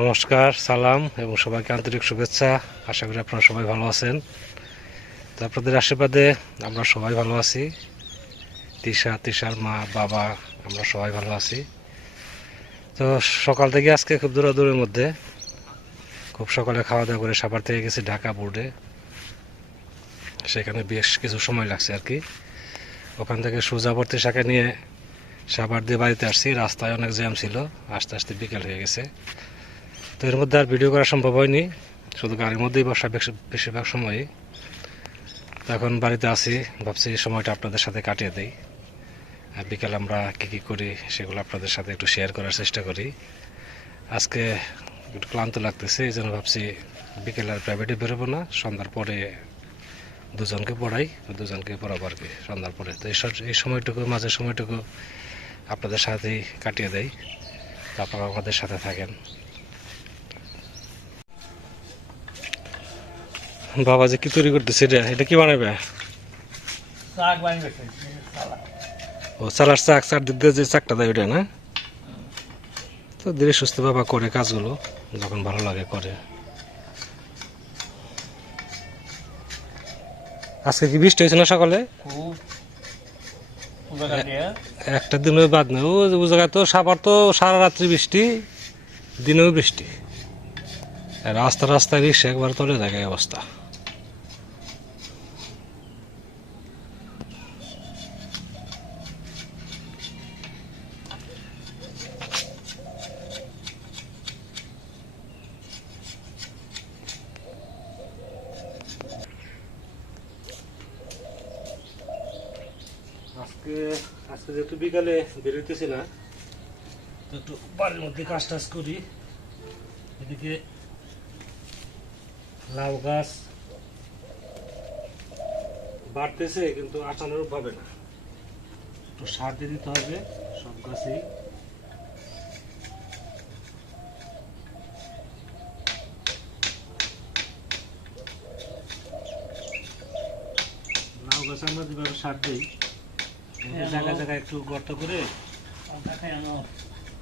নমস্কার, সালাম এবং সবাইকে আন্তরিক শুভেচ্ছা। আশা করি আপনারা সবাই ভালো আছেন। তো আপনাদের আশীর্বাদে আমরা সবাই ভালো আছি। তিশা, তিশার মা, বাবা, আমরা সবাই ভালো আছি। তো সকাল থেকে আজকে খুব দূরাদূরের মধ্যে খুব সকালে খাওয়া দাওয়া করে সাবার থেকে গেছি ঢাকা বোর্ডে। সেখানে বেশ কিছু সময় লাগছে আর কি। ওখান থেকে সোজাবর্তী শাখা নিয়ে সাবার দিয়ে বাড়িতে আসছি। রাস্তায় অনেক জ্যাম ছিল, আস্তে আস্তে বিকেল হয়ে গেছে। তো এর মধ্যে আর ভিডিও করা সম্ভব হয়নি। শুধু গাড়ির মধ্যেই বসা বেশ- বেশিরভাগ সময়ই তো এখন বাড়িতে আছি, ভাবছি এই সময়টা আপনাদের সাথে কাটিয়ে দিই। আর বিকেল আমরা কী কী করি সেগুলো আপনাদের সাথে একটু শেয়ার করার চেষ্টা করি। আজকে একটু ক্লান্ত লাগতেছে, এই জন্য ভাবছি বিকেল আর প্রাইভেটে বেরোবো না, সন্ধ্যার পরে দুজনকে পড়াই দুজনকে পড়াবো আর কি সন্ধ্যার পরে। তো এই সময়টুকু মাঝের সময়টুকু আপনাদের সাথেই কাটিয়ে দেয় তো আপনারা আমাদের সাথে থাকেন। বাবা যে কি তৈরি করতেছে এটা? এটা কি বানাবে ও চালার চাক চার দিক দিয়ে যে চাকটা দেয় ওটা না? তো ধীরে সুস্থ বাবা করে কাজগুলো যখন ভালো লাগে করে। আজকে কি বৃষ্টি হয়েছে না সকালে? একটা দিনের বাদ না ও জায়গায় তো সাবার তো সারা রাত্রি বৃষ্টি দিনেও বৃষ্টি। রাস্তা রাস্তায় রিক্সা একবার তলে থাকে অবস্থা আজকে আজকে যেহেতু বিকালে বেরোতেছি না তো একটু বাড়ির মধ্যে কাজ টাজ করি। এদিকে লাউ গাছ বাড়তেছে কিন্তু আচানুরূপ ভাবে না। একটু সার দিয়ে দিতে হবে সব গাছেই। লাউ গাছে আমরা যেভাবে সার দিই হ্যাঁ, জায়গায় জায়গায় একটু গর্ত করে আমরা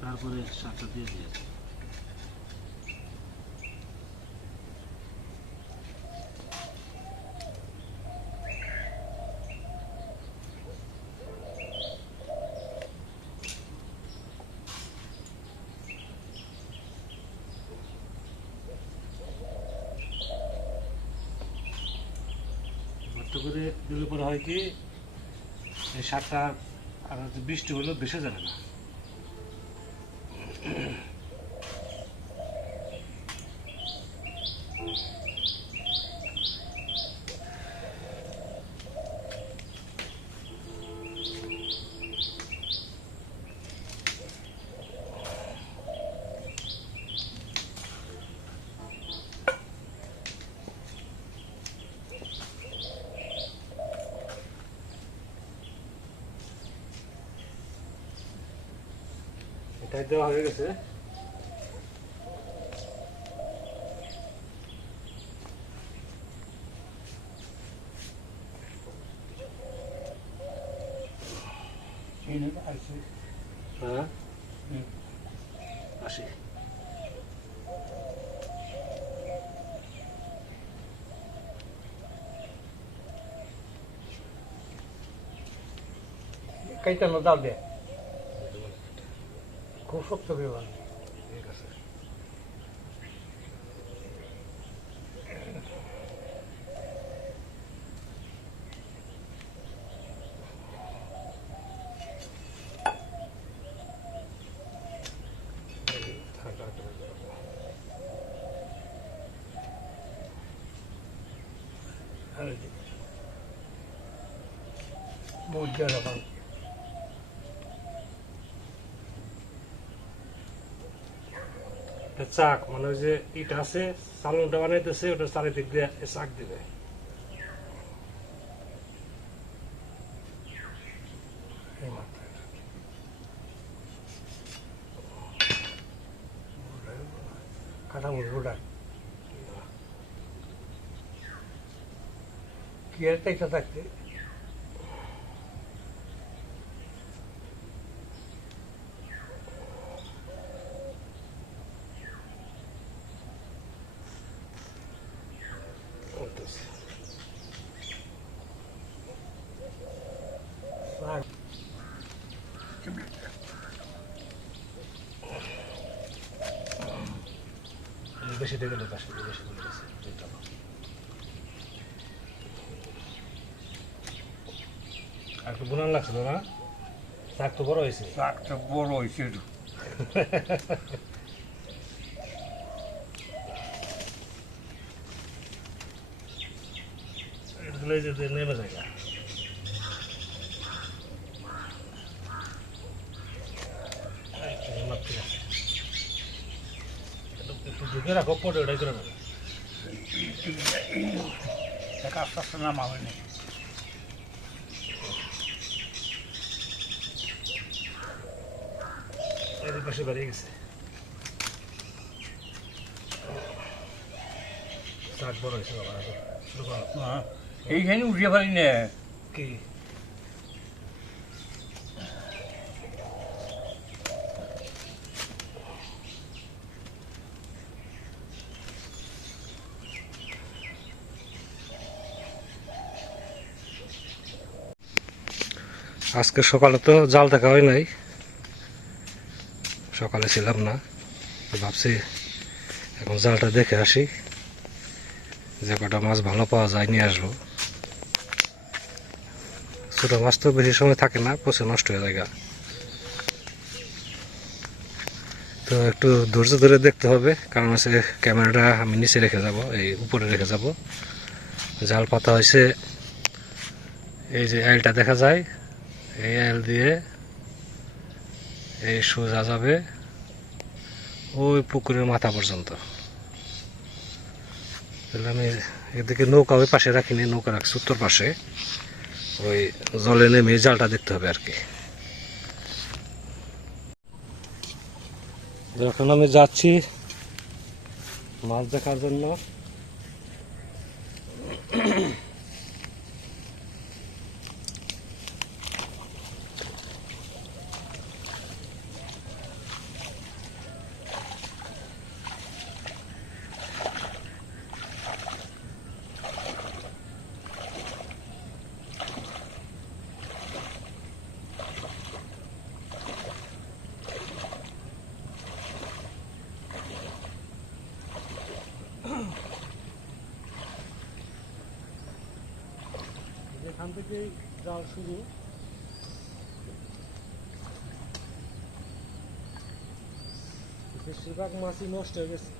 তারপরে সারটা দিয়ে দিয়েছি। করে দিলে পরে হয় কি, এই সারটা আর বৃষ্টি হলেও ভেসে যাবে না। দেওয়া হয়ে গেছে চিনি আছে হ্যাঁ হুম। আসি কাইতানো দাও দে খুব শক্ত করে বানাই ঠিক আছে বহুত জ্বালা পান চাক মানে ওই যে ইট আছে চালনটা বানাইতেছে ওটা চারিদিক দিয়ে চাক দিবে। কাটা মুরগুটা কি টাইটা থাকতে বেশি দেখে লোক আসে বেশি করে গেছে দুইটা মাছ। আর একটু বুনান লাগছিল না? শাক তো বড় হয়েছে? শাকটা বড় হয়েছে। নেমে যায় ঢুকে রাখো পরে ওটাই করে নেবে। আস্তে নামাবে না এদের পাশে বাড়িয়ে গেছে। শাক বড় হয়েছে বাবা এইখানে উঠিয়ে পারি না। কি? আজকে সকালে তো জাল দেখা হয় নাই। সকালে ছিলাম না ভাবছি এখন জালটা দেখে আসি, যে কটা মাছ ভালো পাওয়া যায়, নিয়ে আসব ছোটো মাছ তো বেশি সময় থাকে না, পচে নষ্ট হয়ে যায়। তো একটু ধৈর্য ধরে দেখতে হবে, কারণ হচ্ছে ক্যামেরাটা আমি নিচে রেখে যাব, এই উপরে রেখে যাব জাল পাতা হয়েছে, এই যে এলটা দেখা যায়, এই এল দিয়ে এই সোজা যাবে ওই পুকুরের মাথা পর্যন্ত। তাহলে আমি এদিকে নৌকা ওই পাশে রাখিনি নৌকা রাখছি উত্তর পাশে। ওই জলে নেমে জালটা দেখতে হবে আর কি। যখন আমি যাচ্ছি মাছ দেখার জন্য যেখান থেকে জাল শুরু। বেশিরভাগ মাছই নষ্ট হয়ে গেছে।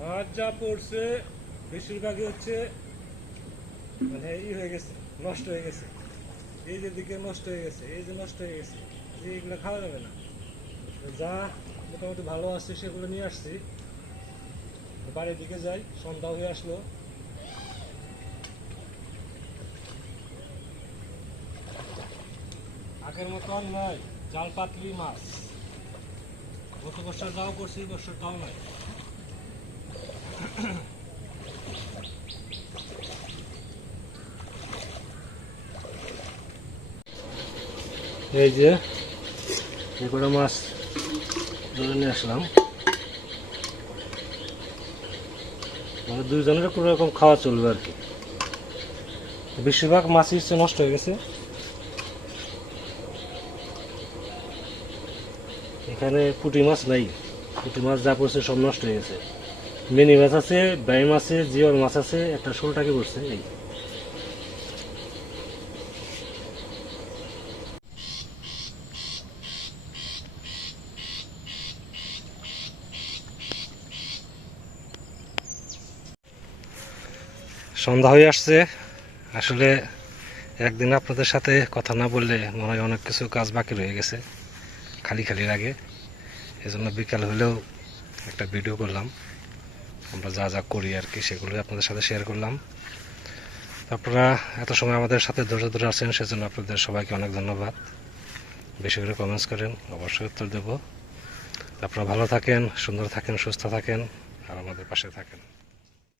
মাছ যা পড়ছে, বেশিরভাগই হচ্ছে মানে ই হয়ে গেছে, নষ্ট হয়ে গেছে। এই যে দিকে নষ্ট হয়ে গেছে, এই যে নষ্ট হয়ে গেছে, যে এগুলো খাওয়া যাবে না। যা মোটামুটি ভালো আছে সেগুলো নিয়ে আসছি। বাড়ির দিকে যাই, সন্ধ্যা হয়ে আসলো। আগের মতন নয় জাল পাতলি মাছ। গত বছর যাও করছি বছর তাও নয় এই যে এগুলো মাছ ধরে নিয়ে আসলাম। মানে দুইজনের কোনো রকম খাওয়া চলবে আর কি। বেশিরভাগ মাছই নষ্ট হয়ে গেছে। এখানে পুঁটি মাছ নাই। পুঁটি মাছ যা পড়ছে সব নষ্ট হয়ে গেছে। মিনি মাছ আছে বাইম আছে, জিওর মাছ আছে, একটা শোলটাকে পড়ছে, এই। সন্ধ্যা হয়ে আসছে। আসলে একদিন আপনাদের সাথে কথা না বললে মনে হয় অনেক কিছু কাজ বাকি রয়ে গেছে, খালি খালি লাগে। এজন্য বিকাল হলেও একটা ভিডিও করলাম। আমরা যা যা করি আর কি সেগুলো আপনাদের সাথে শেয়ার করলাম। আপনারা এত সময় আমাদের সাথে ধৈর্য ধরে আছেন, সেজন্য আপনাদের সবাইকে অনেক ধন্যবাদ। বেশি করে কমেন্টস করেন, অবশ্যই উত্তর দেব। আপনারা ভালো থাকেন, সুন্দর থাকেন, সুস্থ থাকেন, আর আমাদের পাশে থাকেন।